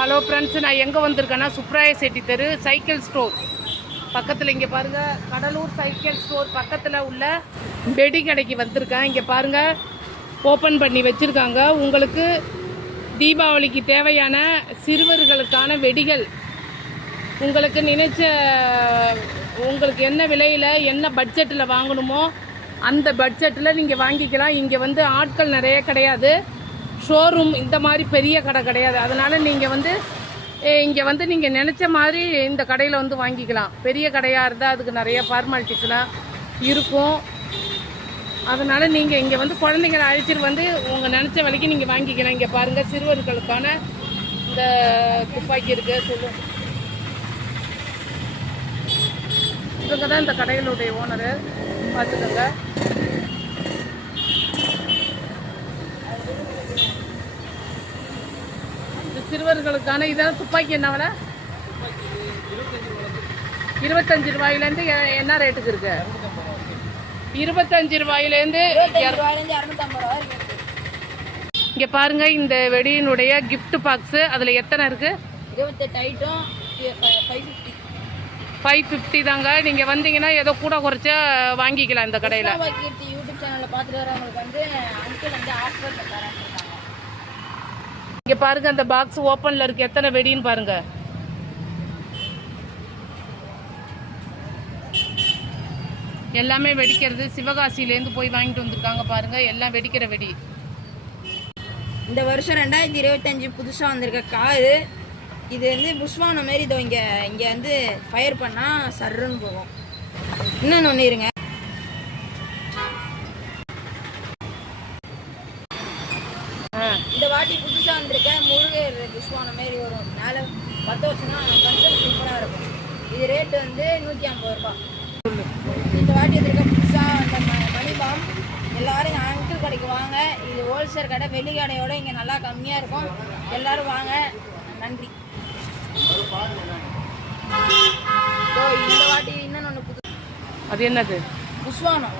Hello friends, நான் எங்கே வந்திருக்கேன்னா சுப்ராய செட்டி தெரு சைக்கிள் ஸ்டோர் பக்கத்தில். இங்கே பாருங்கள், கடலூர் சைக்கிள் ஸ்டோர் பக்கத்தில் உள்ள வெடி கடைக்கு வந்திருக்கேன். இங்கே பாருங்கள், ஓப்பன் பண்ணி வச்சுருக்காங்க. உங்களுக்கு தீபாவளிக்கு தேவையான சிறுவர்களுக்கான வெடிகள் உங்களுக்கு நினைச்ச உங்களுக்கு என்ன விலையில் என்ன பட்ஜெட்டில் வாங்கணுமோ அந்த பட்ஜெட்டில் நீங்கள் வாங்கிக்கலாம். இங்கே வந்து ஆட்கள் நிறைய கிடையாது, ஷோரூம் இந்த மாதிரி பெரிய கடை கிடையாது. அதனால் நீங்கள் இங்கே நீங்கள் நினச்ச மாதிரி இந்த கடையில் வாங்கிக்கலாம். பெரிய கடையாக இருந்தால் அதுக்கு நிறைய ஃபார்மாலிட்டிஸ்லாம் இருக்கும். அதனால் நீங்கள் இங்கே குழந்தைங்களை அழைச்சிட்டு உங்கள் நினச்ச விலைக்கு நீங்கள் வாங்கிக்கலாம். இங்கே பாருங்கள், சிறுவர்களுக்கான இந்த துப்பாக்கி இருக்குது. சொல்லுங்கள், இவங்க தான் இந்த கடைகளுடைய ஓனரு, பார்த்துக்கோங்க. சிறுவர்களுக்கான இதான் துப்பாக்கி. என்ன விலை? 25 ரூபாயிலேருந்து என்ன ரேட்டுக்கு இருக்கு? 25 ரூபாயிலேருந்து 250 ரூபா. இங்கே பாருங்க, இந்த வெடியினுடைய கிஃப்ட் பாக்ஸு அதில் எத்தனை இருக்கு? 28 ஐட்டம், 550 தாங்க. நீங்கள் வந்தீங்கன்னா ஏதோ கூட குறைச்சா வாங்கிக்கலாம் இந்த கடையில். யூடியூப் சேனலில் பார்த்துட்டு வரவங்களுக்கு அங்கிள் ஆஃபர் தரேன். இங்கே பாருங்க, அந்த பாக்ஸ் ஓப்பனில் இருக்கு. எத்தனை வெடின்னு பாருங்க. எல்லாமே வெடிக்கிறது. சிவகாசியிலேருந்து போய் வாங்கிட்டு வந்திருக்காங்க பாருங்க. எல்லாம் வெடிக்கிற வெடி. இந்த வருஷம் 2025 புதுசாக வந்திருக்க காரு இது புஷ்வான மாரி. இதோ இங்கே ஃபயர் பண்ணால் சர்ன்னு போகும். இன்னொன்று ஒன்று இருங்க. இந்த வாட்டி புதுசாக வந்திருக்க முருகை புஷ்வான மாரி வரும். மேலே 10 வருஷம்னா ஃபங்க்ஷன் சூப்பராக இருக்கும். இது ரேட்டு 150 ரூபா. இந்த வாட்டி வந்திருக்க புதுசாக அந்த மணிபாம். எல்லோரும் அங்கிள் கடைக்கு வாங்க. இது ஹோல்சேல் கடை, வெளி கடையோட இங்கே நல்லா கம்மியாக இருக்கும். எல்லோரும் வாங்க. நன்றி. இந்த வாட்டி இன்னொன்று புது. அது என்னது? புஷ்வானம்.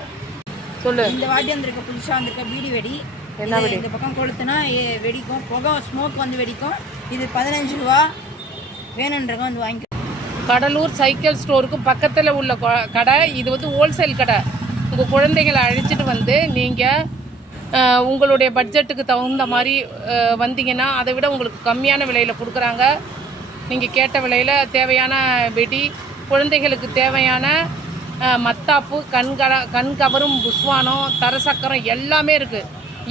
சொல்லு. இந்த வாட்டி வந்திருக்க புதுசாக வந்திருக்க பீடி வெடி. என்ன வெடி? இந்த பக்கம் கொளுத்துனா வெடிக்கும், புகை ஸ்மோக் வெடிக்கும். இது 15 ரூபா. வேணுன்றவங்க வாங்கிக்கோ. கடலூர் சைக்கிள் ஸ்டோருக்கு பக்கத்தில் உள்ள கடை இது. ஹோல்சேல் கடை. உங்கள் குழந்தைகளை அழைச்சிட்டு நீங்கள் உங்களுடைய பட்ஜெட்டுக்கு தகுந்த மாதிரி வந்தீங்கன்னா அதை விட உங்களுக்கு கம்மியான விலையில் கொடுக்குறாங்க. நீங்கள் கேட்ட விலையில் தேவையான வெடி, குழந்தைகளுக்கு தேவையான மத்தாப்பு, கண்கவரும் புஷ்வானம், தரசக்கரம் எல்லாமே இருக்குது.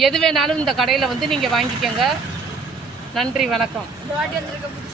எது வேணாலும் இந்த கடையில் நீங்கள் வாங்கிக்கோங்க. நன்றி, வணக்கம்.